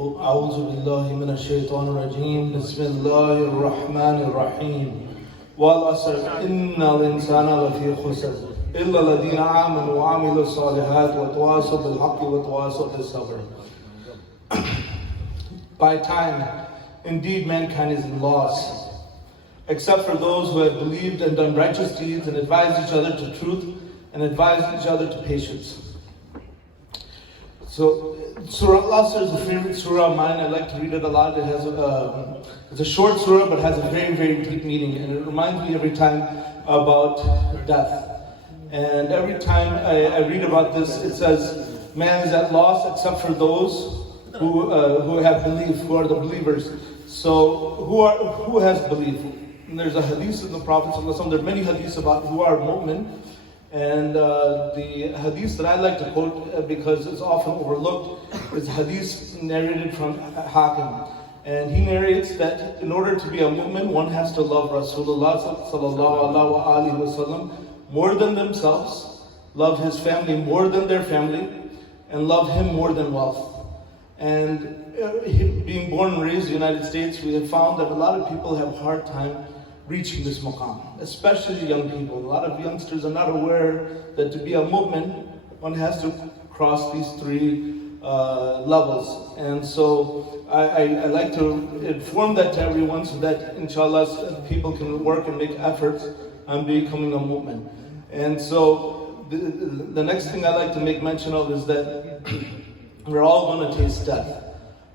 أعوذ بالله من الشيطان الرجيم بسم الله الرحمن الرحيم والعصر إن الإنسان لفي خسر إلا الذين آمنوا وعملوا الصالحات وتواصوا بالحق وتواصوا بالصبر. By time, indeed mankind is in loss, except for those who have believed and done righteous deeds and advised each other to truth and advised each other to patience. So, Surah Al-Asr is a favorite surah of mine. I like to read it a lot. It's a short surah, but has a very, very deep meaning. And it reminds me every time about death. And every time I read about this, it says, man is at loss except for those who have belief, who are the believers. So, who has belief? And there's a hadith of the Prophet ﷺ. There are many hadiths about who are mu'min. And the hadith that I like to quote because it's often overlooked is hadith narrated from Hakim. And he narrates that in order to be a mu'min, one has to love Rasulullah sallallahu alaihi wasallam more than themselves, love his family more than their family, and love him more than wealth. And being born and raised in the United States, we have found that a lot of people have a hard time reaching this maqam, especially young people. A lot of youngsters are not aware that to be a mu'min, one has to cross these three levels. And so I like to inform that to everyone so that inshallah people can work and make efforts on becoming a mu'min. And so the next thing I like to make mention of is that we're all going to taste death.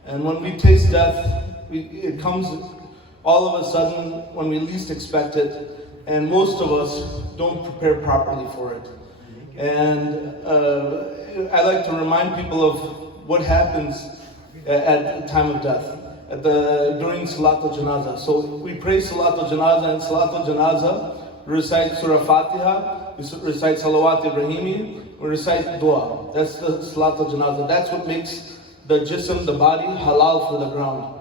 And when we taste death, it comes all of a sudden when we least expect it, and most of us don't prepare properly for it. And I like to remind people of what happens at the time of death, during Salat al-Janazah. So we pray Salat al-Janazah, and Salat al-Janazah, we recite Surah Fatiha, we recite Salawat Ibrahimi, we recite Dua. That's the Salat al-Janazah. That's what makes the jism, the body, halal for the ground.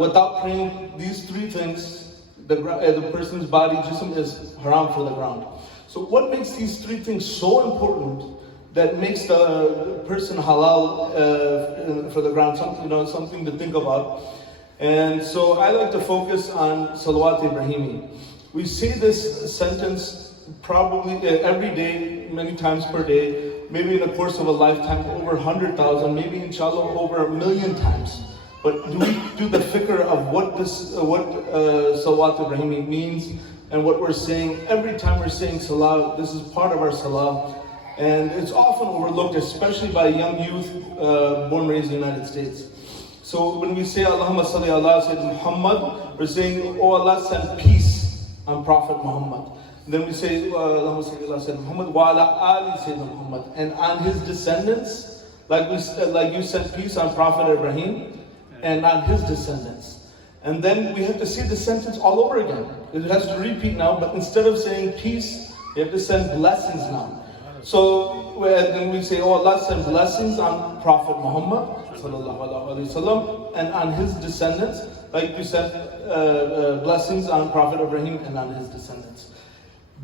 Without praying these three things, the person's body, jism, is haram for the ground. So what makes these three things so important that makes the person halal for the ground? Something to think about. And so I like to focus on Salawat Ibrahimi. We say this sentence probably every day, many times per day, maybe in the course of a lifetime, over 100,000, maybe inshallah over 1,000,000 times. But do we do the fikr of what Salawat Ibrahimi means and what we're saying? Every time we're saying salah, this is part of our salah. And it's often overlooked, especially by young youth born and raised in the United States. So when we say Allahumma salli ala Sayyidina Muhammad, we're saying, oh Allah, send peace on Prophet Muhammad. And then we say, Allahumma salli ala Sayyidina Muhammad wa ala ali Sayyidina Muhammad. And on his descendants, like you sent peace on Prophet Ibrahim, and on his descendants. And then we have to say the sentence all over again. It has to repeat now, but instead of saying peace, we have to send blessings now. So then we say, oh Allah, send blessings on Prophet Muhammad and on his descendants, like we sent blessings on Prophet Ibrahim and on his descendants.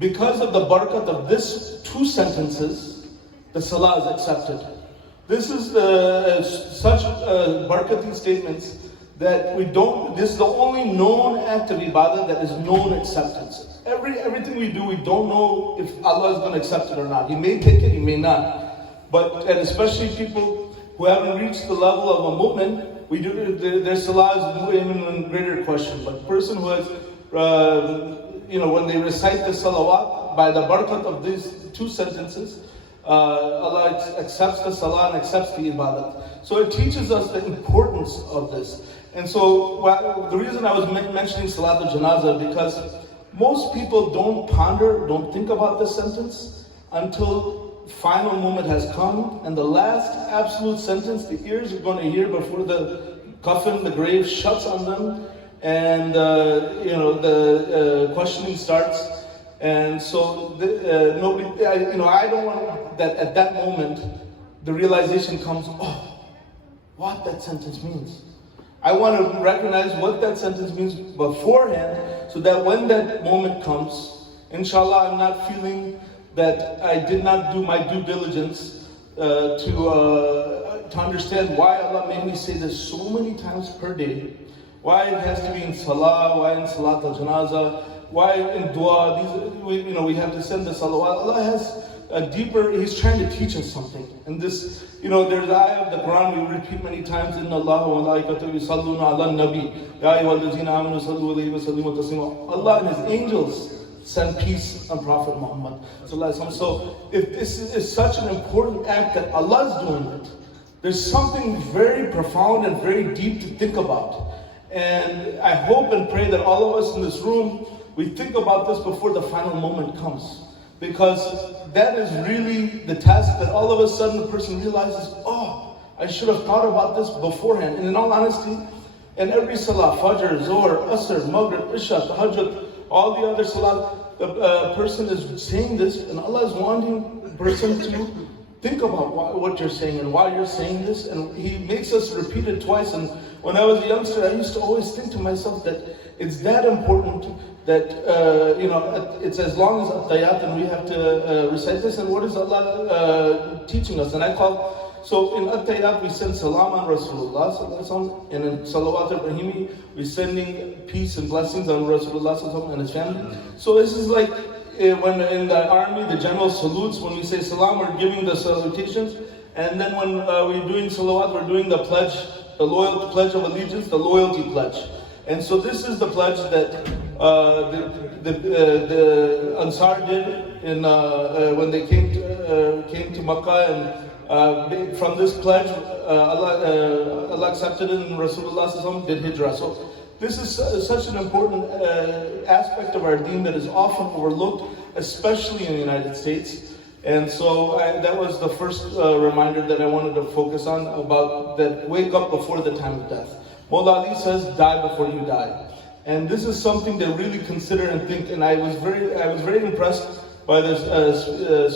Because of the barakat of these two sentences, the salah is accepted. This is such barakati statements that this is the only known act of ibadah that is known acceptance. Everything we do, we don't know if Allah is going to accept it or not. He may take it, He may not. And especially people who haven't reached the level of a mu'min, their salah is even in greater question. But the person who has, when they recite the salawat, by the barakat of these two sentences, Allah accepts the salah and accepts the ibadat. So it teaches us the importance of this. And so the reason I was mentioning Salat al-Janazah, because most people don't ponder, don't think about this sentence until final moment has come, and the last absolute sentence the ears are going to hear before the coffin, the grave shuts on them, and the questioning starts. And so I don't want that at that moment the realization comes, oh, what that sentence means. I want to recognize what that sentence means beforehand, so that when that moment comes, inshallah, I'm not feeling that I did not do my due diligence to to understand why Allah made me say this so many times per day, why it has to be in salah, why in salat al-janaza, why in dua, we have to send the salawat. Allah has a deeper, He's trying to teach us something. And this, there's the ayah of the Quran we repeat many times, Inna Allah wa malaikatahu yusalluna ala nabi, ya ayyuhalladhina amanu sallu alayhi wa sallimu taslima. Allah and His angels send peace on Prophet Muhammad. So if this is such an important act that Allah is doing it, there's something very profound and very deep to think about. And I hope and pray that all of us in this room, we think about this before the final moment comes. Because that is really the task that all of a sudden the person realizes, oh, I should have thought about this beforehand. And in all honesty, in every salah, Fajr, Zohar, Asr, Maghrib, Isha, Tahajjud, all the other salah, the person is saying this, and Allah is wanting the person to think about what you're saying and why you're saying this. And He makes us repeat it twice. And when I was a youngster, I used to always think to myself that it's that important that, it's as long as at-tayyat and we have to recite this. And what is Allah teaching us? And so in at-tayyat we send salam on Rasulullah, and in salawat al-Ibrahimi we're sending peace and blessings on Rasulullah and his family. So this is like when in the army the general salutes, when we say salam we're giving the salutations, and then when we're doing salawat we're doing the pledge, the loyal pledge of allegiance, the loyalty pledge. And so this is the pledge that the Ansar did when they came to Makkah, and from this pledge Allah accepted it, and Rasulullah did hijrah. So this is such an important aspect of our deen that is often overlooked, especially in the United States. And so that was the first reminder that I wanted to focus on, about that wake up before the time of death. Mawla Ali says, die before you die. And this is something to really consider and think. And I was very impressed by this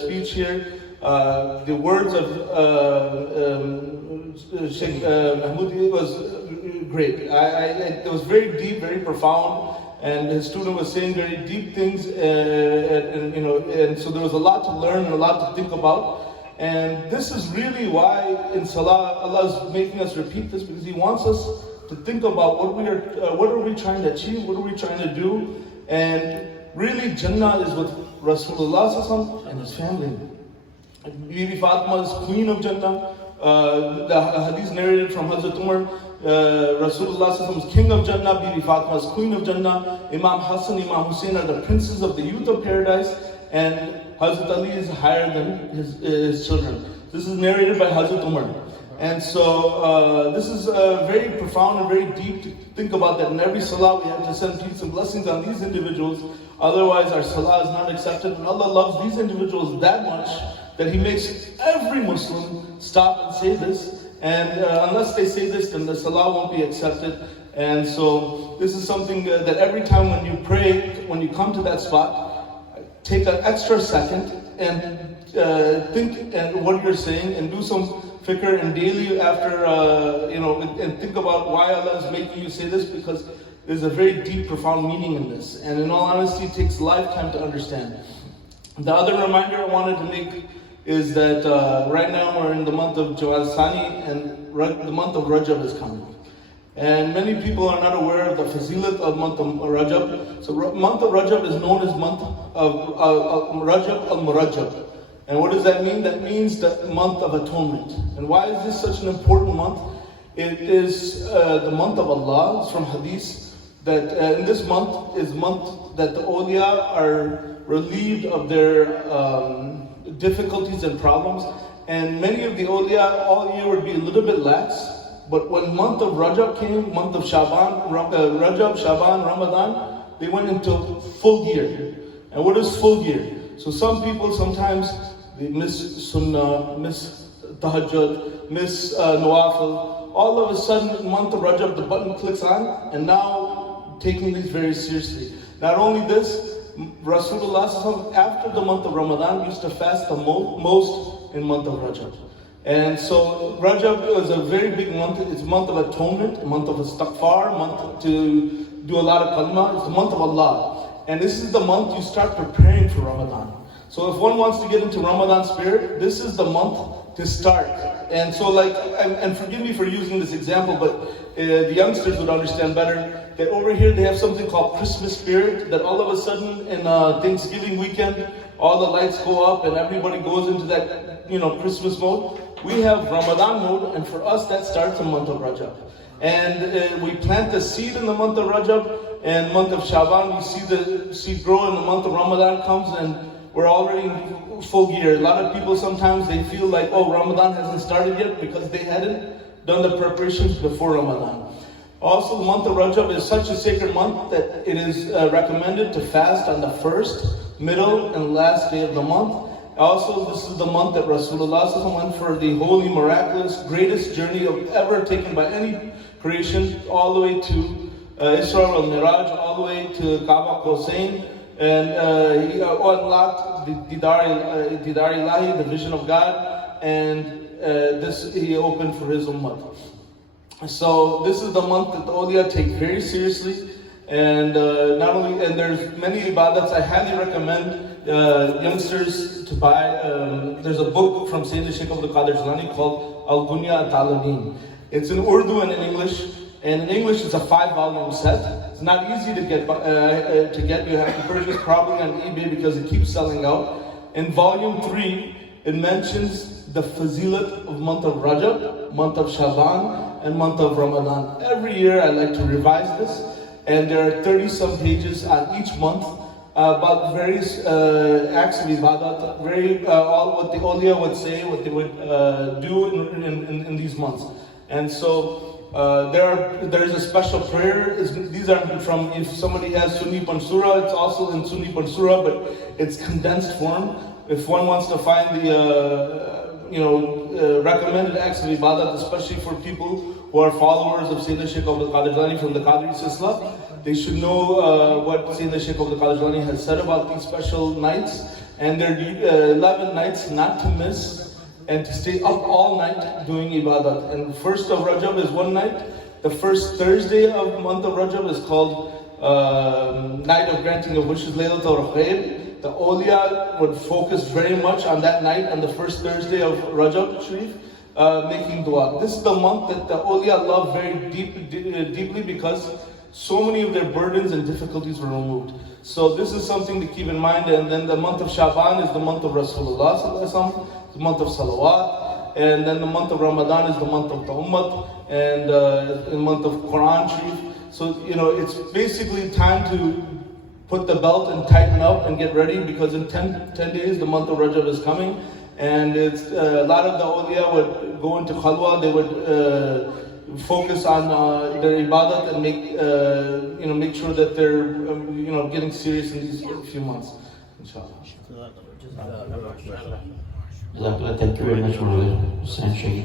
speech here. The words of Sheikh Mahmoudi was great. It was very deep, very profound, and his student was saying very deep things, and so there was a lot to learn and a lot to think about. And this is really why in Salah Allah is making us repeat this, because He wants us to think about what are we trying to achieve, what are we trying to do. And really Jannah is with Rasulullah and his family. Bibi Fatima is queen of Jannah. The hadith narrated from Hazrat Umar, Rasulullah is king of Jannah, Bibi Fatima is queen of Jannah, Imam Hassan, Imam Hussain are the princes of the youth of paradise, and Hazrat Ali is higher than his children. This is narrated by Hazrat Umar. And so this is very profound and very deep to think about, that in every salah we have to send peace and blessings on these individuals. Otherwise our salah is not accepted. And Allah loves these individuals that much that He makes every Muslim stop and say this. And unless they say this, then the salah won't be accepted. And so this is something that every time when you pray, when you come to that spot, take an extra second and think and what you're saying, and do some fikr and daily after, and think about why Allah is making you say this, because there's a very deep, profound meaning in this. And in all honesty, it takes a lifetime to understand. The other reminder I wanted to make is that right now we're in the month of Jawaz Sani, and the month of Rajab is coming. And many people are not aware of the fazilat of month of Rajab. So month of Rajab is known as month of Rajab al-Murajab. And what does that mean? That means the month of atonement. And why is this such an important month? It is the month of Allah. It's from hadith that in this month is month that the awliya are relieved of their difficulties and problems. And many of the awliya all year would be a little bit lax. But when month of Rajab came, month of Shaban, Rajab, Shaban, Ramadan, they went into full gear. And what is full gear? So some people sometimes they miss Sunnah, miss Tahajjud, miss Nawafil. All of a sudden, in month of Rajab, the button clicks on, and now taking these very seriously. Not only this, Rasulullah after the month of Ramadan used to fast the most in month of Rajab. And so Rajab was a very big month. It's a month of atonement, a month of istighfar, a month to do a lot of kalmah. It's the month of Allah. And this is the month you start preparing for Ramadan. So if one wants to get into Ramadan spirit, this is the month to start. And so and forgive me for using this example, but the youngsters would understand better that over here they have something called Christmas spirit, that all of a sudden in Thanksgiving weekend, all the lights go up and everybody goes into that, Christmas mode. We have Ramadan mode, and for us that starts in the month of Rajab. And we plant the seed in the month of Rajab, and month of Shaban, we see the seed grow, and the month of Ramadan comes, and we're already in full gear. A lot of people sometimes they feel like, oh, Ramadan hasn't started yet because they hadn't done the preparations before Ramadan. Also, the month of Rajab is such a sacred month that it is recommended to fast on the first, middle, and last day of the month. Also, this is the month that Rasulullah went for the holy, miraculous, greatest journey ever taken by any creation, all the way to Isra al-Miraj, all the way to Kaaba Hussain, and he unlocked the Didar Ilahi, the vision of God, and this he opened for his ummah. So this is the month that the awliya take very seriously, and there's many ibadats. I highly recommend youngsters to buy. There's a book from Sayyid Sheikh Abdul Qadir Jilani called Al-Bunya At-Talamin. It's in Urdu and in English. And in English, it's a 5-volume set. It's not easy to get. You have to purchase probably on eBay because it keeps selling out. In volume 3, it mentions the fazilat of month of Rajab, month of Shaban, and month of Ramadan. Every year, I like to revise this, and there are 30-some pages on each month about various acts of ibadat, all what the awliya would say, what they would do in these months. And so there is a special prayer. These are from, if somebody has Sunni Pansura, it's also in Sunni Pansura, but it's condensed form. If one wants to find the recommended acts of ibadat, especially for people who are followers of Sayyidina Shaykh Abdul Qadir Jilani from the Qadri Silsila, they should know what Sayyidina Shaykh Abdul Qadir Jilani has said about these special nights, and there are 11 nights not to miss, and to stay up all night doing ibadat. And first of Rajab is one night. The first Thursday of the month of Rajab is called Night of Granting of Wishes, Laylatul Khair. The awliya would focus very much on that night, on the first Thursday of Rajab Sharif, making dua. This is the month that the awliya love very deeply because so many of their burdens and difficulties were removed. So this is something to keep in mind. And then the month of Shaban is the month of Rasulullah, the month of Salawat, and then the month of Ramadan is the month of Ta'ummat, and the month of Quran Sharif. So, it's basically time to put the belt and tighten up and get ready, because in 10 days the month of Rajab is coming, and it's a lot of the awliya would go into khalwa. They would focus on their ibadat and make sure that they're getting serious in these few months, inshallah. Thank you very much, Hussain Shaheed.